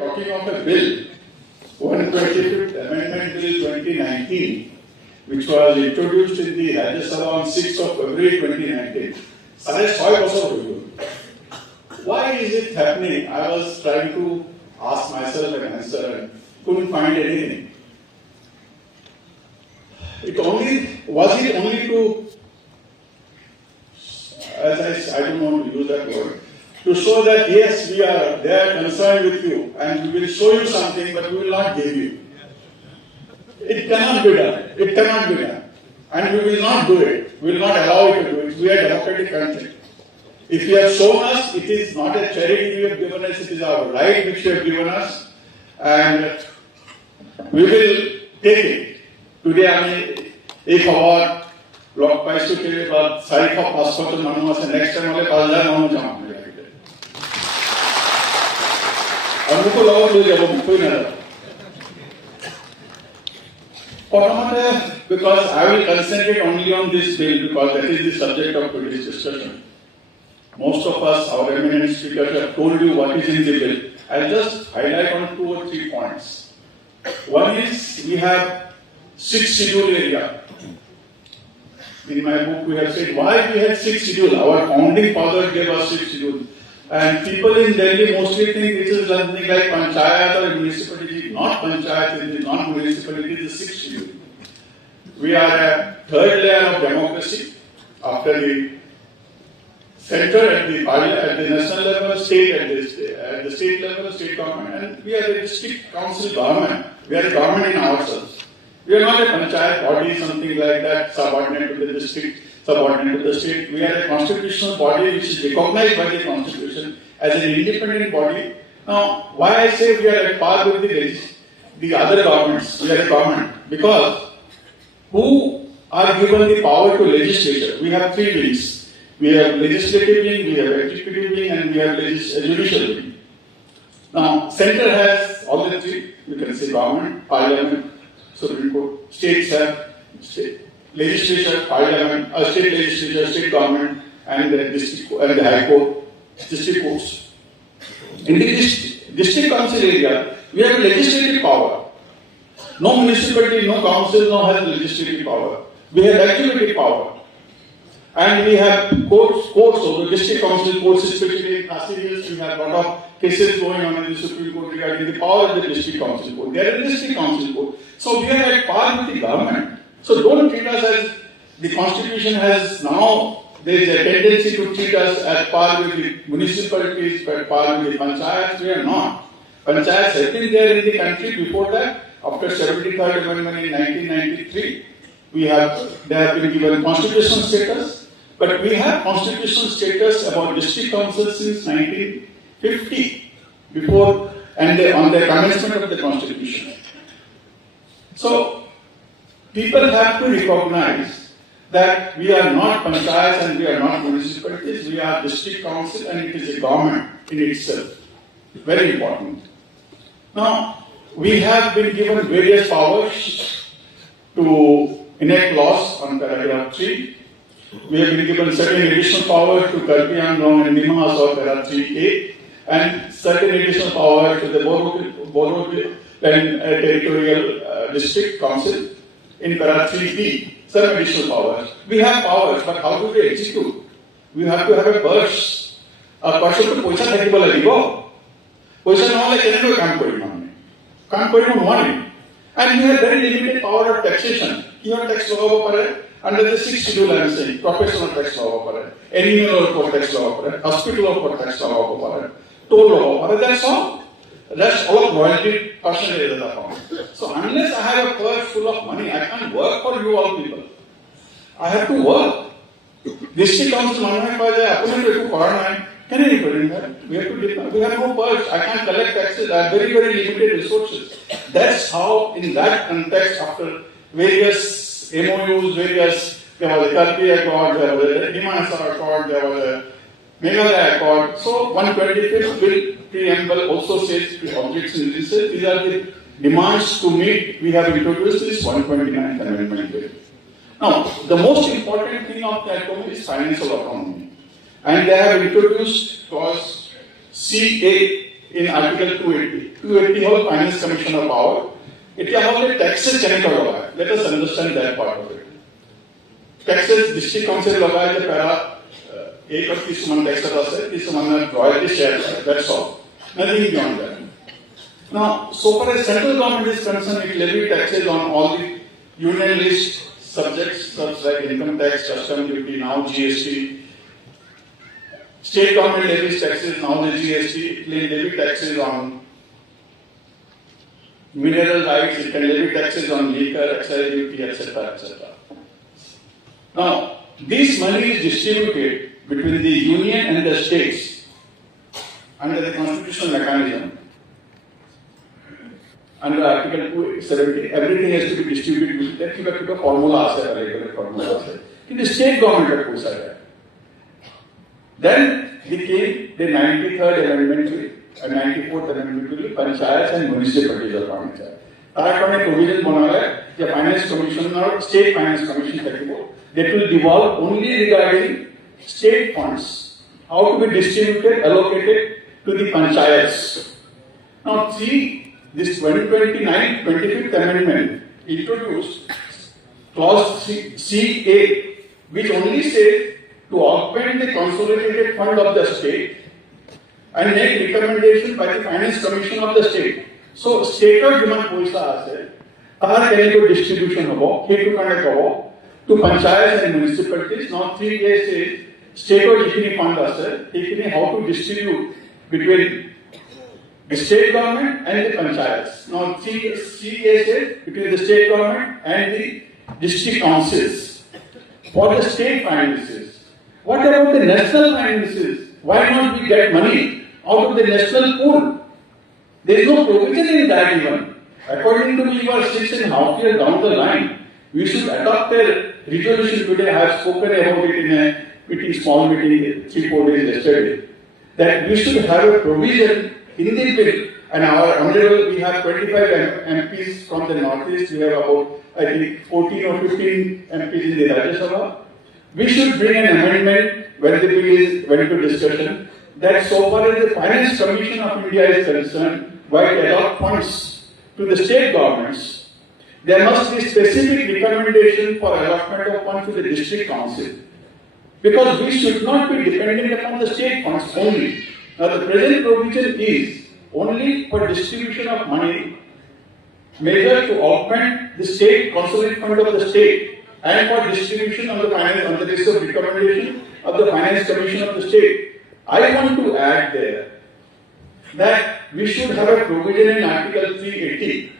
talking of a bill, 125th Amendment Bill 2019, which was introduced in the Rajya Sabha on 6th of February 2019. Why is it happening? I was trying to ask myself an answer and couldn't find anything. Was it only to, as I don't want to use that word, to show that yes, they are concerned with you and we will show you something but we will not give you. It cannot be done. It cannot be done. And we will not do it. We will not allow it to do it. We are a democratic country. If you have shown us, it is not a charity you have given us, it is our right which you have given us. And we will take it. Today I mean, एक award, block पैसों के बाद सारी का passport मानूंगा से next time वाले 5,000 मानूं जाऊंगा और मुझको लगा तो जब कोई ना because I will concentrate only on this bill because that is the subject of today's discussion. Most of us, our eminent speakers, have told you what is in the bill. I'll just highlight on 2 or 3 points. One is we have 6 schedule area. In my book, we have said why we had 6 schedule. Our founding father gave us 6 schedule. And people in Delhi mostly think it is something like panchayat or municipality. Not panchayat, it is not municipality, it is 6 schedule. We are a third layer of democracy after the center at the national level, state at the state level, state government, and we are a district council government. We are a government in ourselves. We are not a panchayat body, something like that, subordinate to the district, subordinate to the state. We are a constitutional body which is recognized by the constitution as an independent body. Now, why I say we are at par with the other governments? We are a government because who are given the power to legislature? We have 3 wings. We have legislative wing, we have executive wing, and we have judicial wing. Now, center has all the 3. You can say government, parliament, Supreme Court. States have legislature, parliament, state legislature, state government, and the district and the high court, district courts. In the district council area, we have legislative power. No municipality, no council, no has legislative power. We have executive power. And we have courts also, the district council courts, especially in Khasi Hills, we have a lot of cases going on in the Supreme Court regarding the power of the district council court. They are in the district council court. So we are at par with the government. So don't treat us as the constitution has now, there is a tendency to treat us at par with the municipalities, at par with the panchayats. We are not. Panchayats have been there in the country before that. After 73rd Amendment in 1993, they have been given constitutional status. But we have constitutional status about district councils since 1950, before and on the commencement of the constitution. So, people have to recognize that we are not panchayats and we are not municipalities, we are district council and it is a government in itself. Very important. Now, we have been given various powers to enact laws on paragraph 3. We have been given certain additional power to Courtn and Nimas or Para 3A and certain additional power to the Borough and Territorial District Council in Para 3B. Some additional powers. We have powers, but how do we execute? We have to have a purse. A purse to poisa thaki bola libo. Poisa no hole kenno kaam koribo ame. Kaam koribo money. And we have very limited power of taxation. Your tax lagabo pare. Under the 6th schedule, I am saying, professional tax law, animal tax law, hospital tax law, toll law, that's all. That's all royalty percentage of the account. So unless I have a purse full of money, I can't work for you all people. I have to work. District council, can anybody do that? We have no purse. I can't collect taxes. I have very, very limited resources. That's how, in that context, after various MOUs, various, there was a Kalpi Accord, there was a Himansar Accord, there was a Meghalaya Accord. So 125th Bill preamble also says the objects in this. These are the demands to meet. We have introduced this 129th Amendment Bill. Now, the most important thing of the autonomy is financial autonomy. And they have introduced clause CA in Article 280. 280 whole Finance Commissioner power. It whole taxes can cover. Let us understand that part of it. Taxes district council लगाए थे पहला एक और 30 tax आता है 30 royalty share that's all. Nothing beyond that. Now, so far as central government is concerned, it levy taxes on all the union list subjects such like income tax, custom duty, now GST. State government levies taxes, now the GST. It can levy taxes on mineral rights, it can levy taxes on liquor, excise duty, etc., etc. Now, this money is distributed between the union and the states under the constitutional mechanism. Under Article 270, everything has to be distributed. Let's look at the formula. In the state government, then came the 93rd Amendment and 94th Amendment to the Panchayats and Municipalities of Parliament. That provision the Finance Commission or State Finance Commission that will devolve only regarding state funds, how to be distributed, allocated to the Panchayats. Now, see. This 25th Amendment introduced clause CA, which only says to augment the consolidated fund of the state and make recommendation by the Finance Commission of the state. So, state of demand poisa ase, tar kare distribution hobo, hetu kane hobo to panchayats and municipalities. Now, 3A says state of jitni fund ase, ikni how to distribute between the state government and the panchayats. Now, CA says between the state government and the district councils for the state finances. What about the national finances? Why not we get money out of the national pool? There is no provision in that even. According to me, you are 6.5 years down the line. We should adopt a resolution today. I have spoken about it in a meeting, small meeting 3-4 days yesterday. That we should have a provision in the bill, and our honorable, we have 25 MPs from the northeast, we have about, I think, 14 or 15 MPs in the Rajya Sabha. We should bring an amendment when the bill went to discussion that so far as the Finance Commission of India is concerned, while they allot funds to the state governments, there must be specific recommendation for allotment of funds to the district council. Because we should not be dependent upon the state funds only. Now, the present provision is only for distribution of money, measure to augment the state consolidated fund of the state, and for distribution of the finance on the basis of recommendation of the Finance Commission of the state. I want to add there that we should have a provision in Article 380,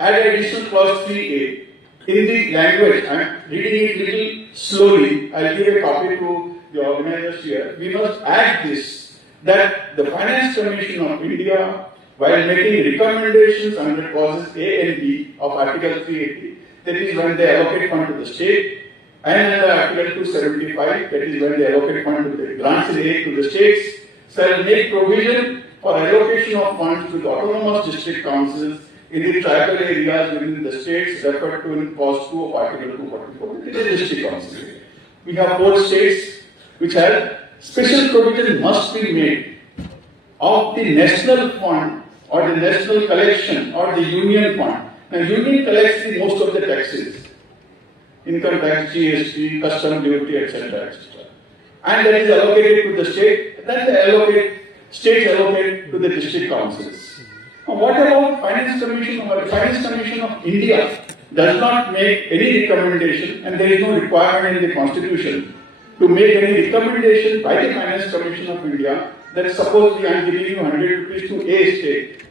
add additional clause 3A. In the language, I am reading it a little slowly. I will give a copy to the organizers here. We must add this, that the Finance Commission of India, while making recommendations under clauses A and B of Article 380, that is when they allocate fund to the state, and under Article 275, that is when they allocate fund to the grants in aid to the states, shall make provision for allocation of funds to the autonomous district councils in the tribal areas within the states referred to in clause 2 of Article 244. It is a district council. We have 4 states which have special provision must be made of the national fund or the national collection or the union fund. Now, union collects the most of the taxes, income tax, GST, custom duty, etc., etc. And that is allocated to the state. Then states allocate to the district councils. Now, what about Finance Commission? Finance Commission of India does not make any recommendation, and there is no requirement in the Constitution to make any recommendation by the Finance Commission of India that suppose I am giving you 100 rupees to A state,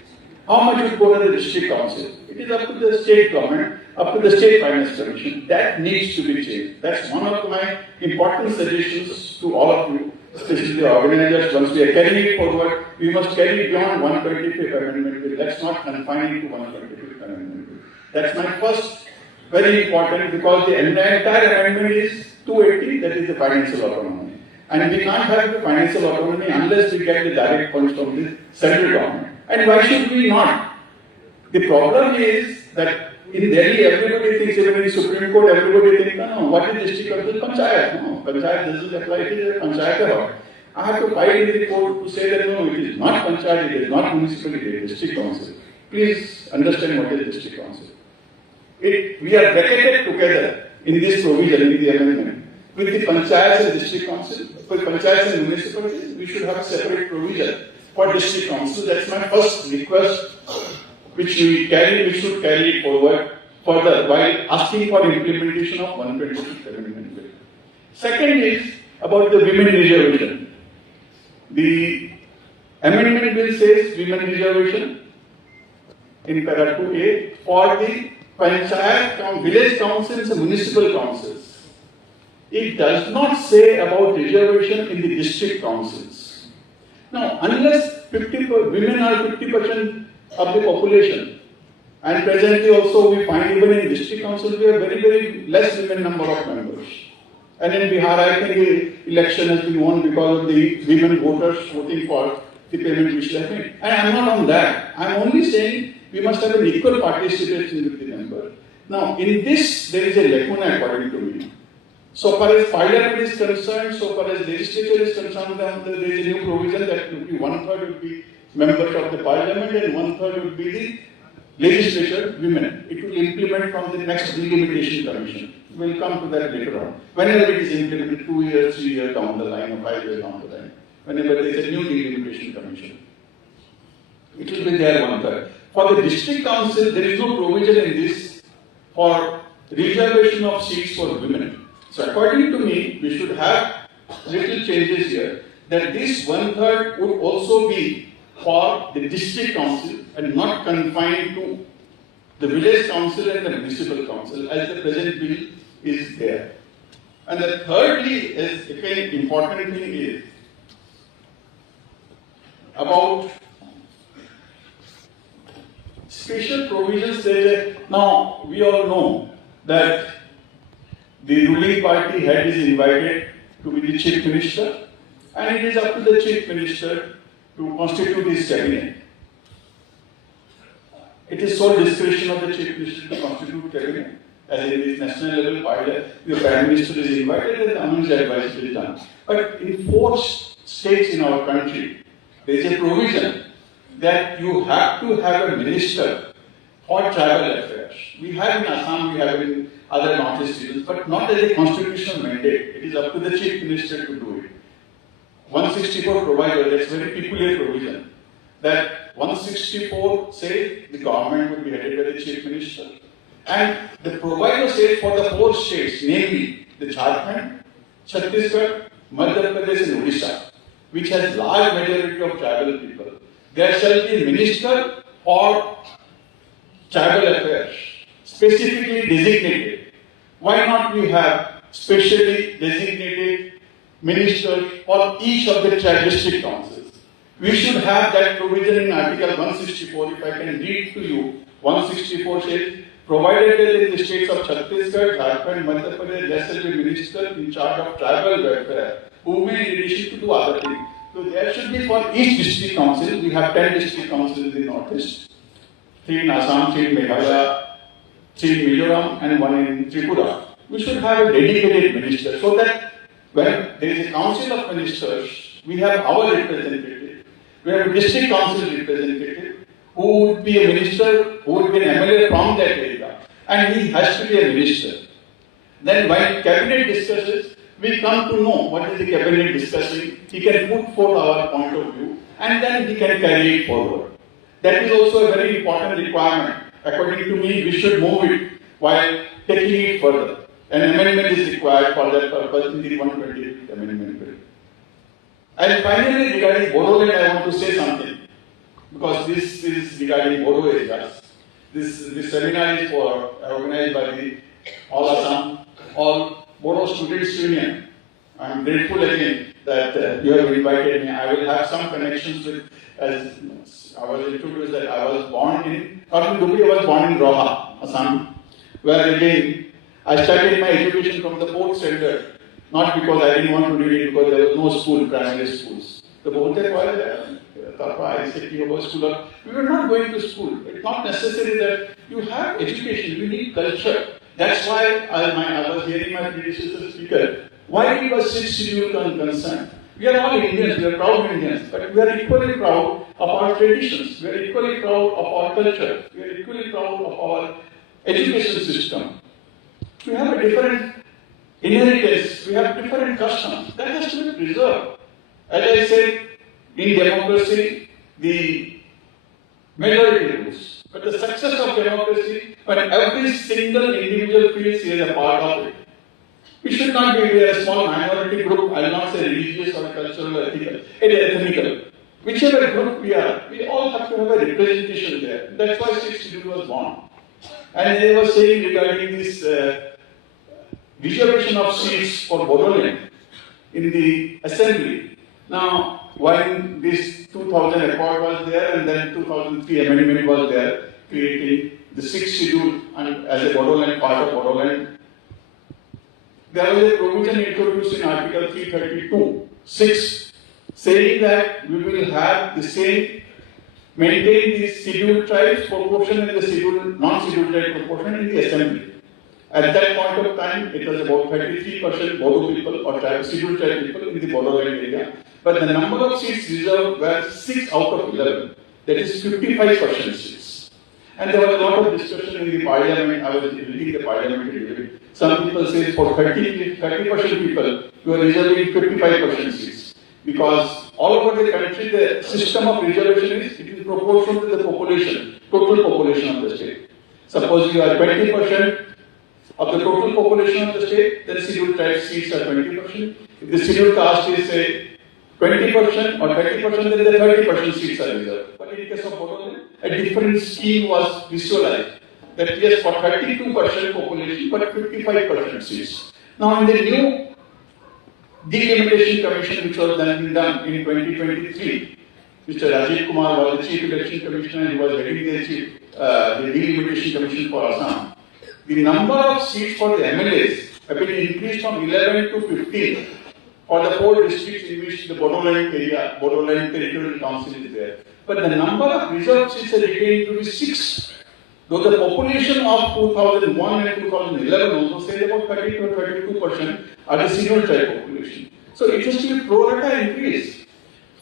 how much would go to the district council? It is up to the state government, up to the state finance commission. That needs to be changed. That's one of my important suggestions to all of you, especially the organizers. Once we are carrying it forward, we must carry it beyond 125th Amendment Bill. Let's not confine it to 125th Amendment Bill. That's my first very important, because the entire amendment is 280, that is the financial autonomy. And we can't have the financial autonomy unless we get the direct funds from the central government. And why should we not? The problem is that in Delhi, everybody thinks, even in the Supreme Court, everybody thinks, no, what is district council? Panchayat. No, Panchayat doesn't apply, it is a Panchayat. I have to file in the court to say that no, it is not panchayat, it is not municipality, it is district council. Please understand what is district council. We are bracketed together in this provision, in the amendment. With the panchayats and district council, for panchayats and municipalities, we should have a separate provision for district council. That's my first request, which we should carry forward further while asking for implementation of 126 amendment bill. Second is about the women reservation. The amendment bill says women reservation in para 2A for the panchayat, village councils and municipal councils. It does not say about reservation in the district councils. Now, unless women are 50% of the population, and presently also we find even in district councils we have very, very less women number of members. And in Bihar, I think the election has been won because of the women voters voting for the payment which they have made. And I am not on that. I am only saying we must have an equal participation with the member. Now, in this, there is a lacuna according to me. So far as parliament is concerned, so far as legislature is concerned, there is a new provision that would be 1/3 would be members of the parliament and 1/3 would be the legislature women. It will implement from the next delimitation commission. We will come to that later on. Whenever it is implemented, 2 years, 3 years down the line, or 5 years down the line, whenever there is a new delimitation commission, it will be there 1/3. For the district council, there is no provision in this for reservation of seats for women. So according to me, we should have little changes here, that this 1/3 would also be for the district council and not confined to the village council and the municipal council as the present bill is there. And the thirdly is, again, important thing is about special provisions. Now we all know that the ruling party head is invited to be the chief minister, and it is up to the chief minister to constitute his cabinet. It is sole discretion of the chief minister to constitute cabinet. As in this national level party, the prime minister is invited and the announce advice is done. But in 4 states in our country, there is a provision that you have to have a minister for tribal affairs. We have in Assam, we have in other northeast regions, but not as a constitutional mandate. It is up to the chief minister to do it. 164 provides, that's a very peculiar provision, that 164 says the government would be headed by the chief minister. And the provider says for the 4 states, namely the Jharkhand, Chhattisgarh, Madhya Pradesh and Odisha, which has large majority of tribal people, there shall be a minister for tribal affairs, specifically designated. Why not we have specially designated ministers for each of the district councils? We should have that provision in Article 164. If I can read to you, 164 says, provided that in the states of Chhattisgarh, Jharkhand, Madhya Pradesh, there shall be minister in charge of tribal welfare, who may in addition to do other things. So there should be for each district council, we have 10 district councils in the northeast, 3 in Assam, 3 in Meghalaya, 3 in Mizoram and 1 in Tripura. We should have a dedicated minister so that when there is a council of ministers, we have our representative, we have a district council representative who would be a minister, who would be an MLA from that area, and he has to be a minister. Then while cabinet discusses, we come to know what is the cabinet discussing, he can put forth our point of view, and then he can carry it forward. That is also a very important requirement. According to me, we should move it while taking it further. An amendment is required for that purpose in the 128th amendment bill. And finally, regarding Bodoland, I want to say something, because this is regarding Bodo areas. This seminar is organized by the All Assam, All Bodo Students Union. I am grateful again that you have invited me. I will have some connections with, as I was introduced that I was born in, Courtn was born in Roha, Assam, where again I started my education from the 4th standard, not because I didn't want to read it, because there was no school, primary schools. The Bohte was we were not going to school. It's not necessary that you have education, you need culture. That's why I was hearing my predecessor speaker. Why he was 6th schedule concerned? We are all Indians, we are proud Indians, but we are equally proud of our traditions, we are equally proud of our culture, we are equally proud of our education system. We have a different inheritance, we have different customs. That has to be preserved. As I said, in democracy, the majority rules. But the success of democracy, when every single individual feels he is a part of it. We should not be a small minority group, I will not say religious or cultural or ethical, ethnical. Whichever group we are, we all have to have a representation there. That's why 6th schedule was born. And they were saying regarding this reservation of seats for Bodoland in the assembly. Now, when this 2000 accord was there and then 2003 amendment was there, creating the 6th schedule and as a Bodoland, part of Bodoland, there was a provision introduced in Article 332(6) saying that we will have the same, maintain the scheduled tribes proportion and the scheduled, non-scheduled tribe proportion in the assembly. At that point of time, it was about 33% Bodo people or scheduled tribe people in the Bodoland area. But the number of seats reserved were 6 out of 11. That is 55% seats. And there was a lot of discussion in the parliament. I was reading the parliamentary debate. Some people say for 30% people, you are reserving 55% seats. Because all over the country, the system of reservation is, it is proportional to the population, total population of the state. Suppose you are 20% of the total population of the state, then scheduled tribe seats are 20%. If the scheduled caste is say 20% or 30%, then the 30% seats are reserved. But in case of Bodoland, a different scheme was visualized. That yes, for 32% population, but 55% seats. Now in the new delimitation commission which was done in 2023, Mr. Rajiv Kumar was the chief election commissioner, he was heading the delimitation commission for Assam. The number of seats for the MLAs have been increased from 11 to 15 for the 4 districts in which the Bodoland area, Bodoland Territorial Council is there. But the number of reserved seats are retained to be 6. Though the population of 2001 and 2011 also say about 30 to 32% are the scheduled tribe population. So it has to be pro rata increase.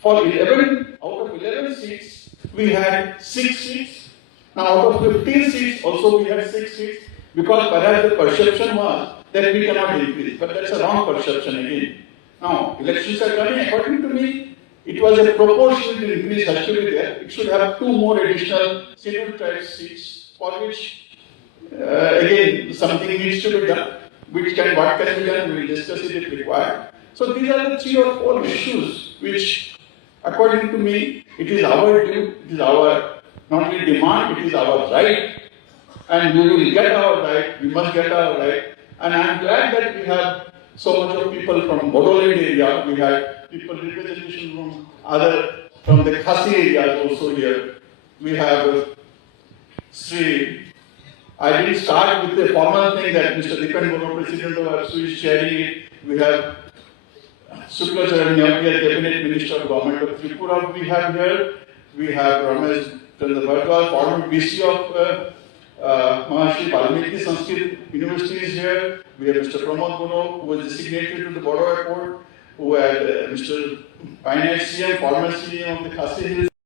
For 11 out of 11 seats, we had 6 seats. Now out of 15 seats, also we had 6 seats. Because perhaps the perception was that we cannot increase, but that's a wrong perception again. Now, elections are coming, according to me, it was a proportional increase has to be there. It should have 2 more additional scheduled tribe seats, for which, again, something needs to be done. What can be done, we will discuss it if required. So these are the 3 or 4 issues which, according to me, it is our due, it is our, not only demand, it is our right. And we will get our right, we must get our right. And I am glad that we have so much of people from Bodoland area, we have people representation from the Khasi areas also here. We have I didn't start with the formal thing that Mr. Dipan Bono, President of APSU, is sharing it. We have Shukla Charanya, Cabinet Minister of Government of Tripura, we have here. We have Ramesh Chandra Bhargava, former VC of Maharshi Valmiki Sanskrit University is here. We have Mr. Pramod Bono, who was designated to the Bodo Accord, who had Mr. Finance CM, former CM of the Khasi Hills.